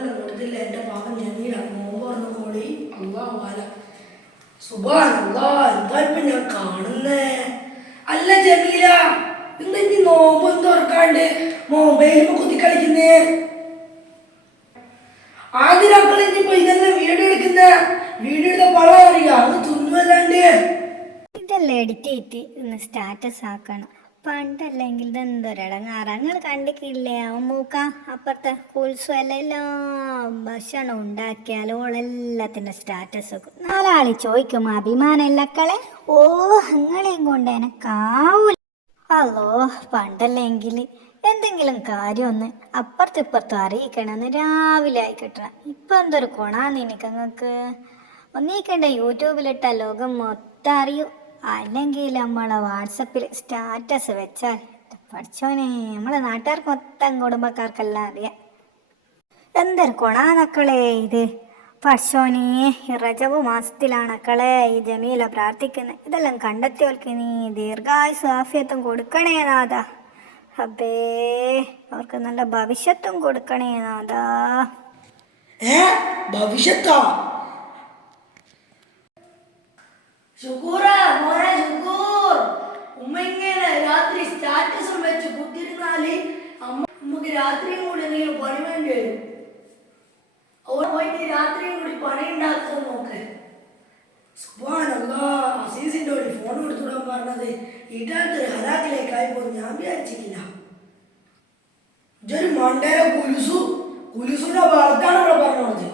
നോമ്പെല്ലാം കൊടുത്തില്ല എൻ്റെ പാപം ജമീല നോമ്പ് പറഞ്ഞ കോളി അള്ളാഹു വാല സുബ്ഹാനല്ലാഹ് എന്താ ഇപ്പൊ ഞാൻ കാണുന്നേ അല്ല ജമീല ഇന്ന് ഇനി നോമ്പ് തുറക്കാണ്ട് മൊബൈലിൽ കുത്തി കളിക്കുന്നേ ആദ്യമക്കൾ ഇനിയിപ്പോ ഇതെല്ലാം വീഡിയോ എടുക്കുന്ന വീഡിയോ എടുത്ത പളം അറിയാം അത് തുന്നുമല്ലാണ്ട് ഇതെല്ലാം എഡിറ്റ് ചെയ്തിട്ട് ഇന്ന് സ്റ്റാറ്റസ് ആക്കണം. പണ്ടല്ലെങ്കിൽ ഇതെന്തൊരടങ്ങാറ് നിങ്ങൾ കണ്ടിട്ടില്ലേ അമ്മൂക്ക അപ്പുറത്തെ കുൽസുവെല്ലാം എല്ലാം ഭക്ഷണം ഉണ്ടാക്കിയാലും ഓളെല്ലാത്തിൻ്റെ സ്റ്റാറ്റസ് വെക്കും. നാലാളി ചോദിക്കും അഭിമാനമല്ലക്കളെ ഓ നിങ്ങളെയും കൊണ്ട് എനക്കാവൂല. അല്ലോ പണ്ടല്ലെങ്കിൽ എന്തെങ്കിലും കാര്യമൊന്ന് അപ്പുറത്തിപ്പുറത്തും അറിയിക്കണമെന്ന് രാവിലെ ആയി കിട്ടണം. ഇപ്പം എന്തൊരു കൊണാന്ന് എനിക്കങ്ങൾക്ക് ഒന്നീക്കണ്ട യൂട്യൂബിലിട്ട ലോകം മൊത്തം അറിയൂ. അല്ലെങ്കിൽ നമ്മളെ വാട്സപ്പിൽ സ്റ്റാറ്റസ് വെച്ചാൽ പഠിച്ചോനെ നമ്മളെ നാട്ടുകാർക്ക് മൊത്തം കുടുംബക്കാർക്കെല്ലാം അറിയാം. എന്തൊരു കൊണാന്നക്കളെ ഇത്. പഠിച്ചോനെ റജബ് മാസത്തിലാണക്കളെ ഈ ജമീല പ്രാർത്ഥിക്കുന്നത്. ഇതെല്ലാം കണ്ടെത്തിയവർക്ക് നീ ദീർഘായുസ് ആഫിയത്തും കൊടുക്കണേ നാഥാ. അബേ അവർക്ക് നല്ല ഭവിഷ്യത്തും കൊടുക്കണേ നാഥാ. ഭവിഷ്യത്താ ഉമ്മ ഇങ്ങനെ രാത്രി സ്റ്റാറ്റസും വെച്ച് കുത്തിരുന്നാല് നമുക്ക് രാത്രിയും കൂടി എന്തെങ്കിലും പണി വേണ്ടി വരും. അവർ പോയിട്ട് രാത്രിയും കൂടി പണി ഉണ്ടാക്കാൻ നോക്ക്. സുബ്ഹാനല്ലാഹ് അസീസിന്റെ ഒരു ഫോൺ കൊടുത്തുവിടാൻ പറഞ്ഞത് ഇടാത്തൊരു ഹലാക്കിലേക്കായപ്പോ ഞാൻ വിചാരിച്ചിട്ടില്ല. ഇതൊരു മണ്ടേരെ കുലുസുന്റെ വാർത്താണ് ഇവിടെ പറഞ്ഞത്.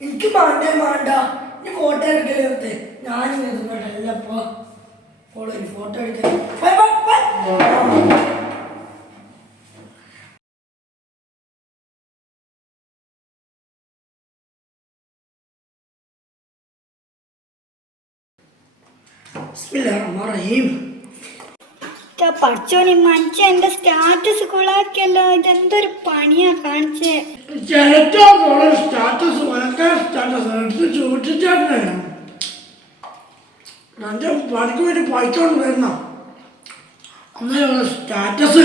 എനിക്ക് മാണ്ടേ മാണ്ട ഇനി ഫോട്ടോ എടുക്കലേ ഞാനും എഴുതുന്നോട്ടല്ലപ്പോ ഒരു ഫോട്ടോ എടുക്കൽ. പഠിച്ചോനി മനുഷ്യ എന്റെ സ്റ്റാറ്റസ് കൊളാക്കിയല്ലോ. ഇതെന്തൊരു പണിയാ കാണിച്ചേ. പണിക്ക് വേണ്ടി പഠിച്ചോണ്ട് വരുന്ന അന്നേരം സ്റ്റാറ്റസ്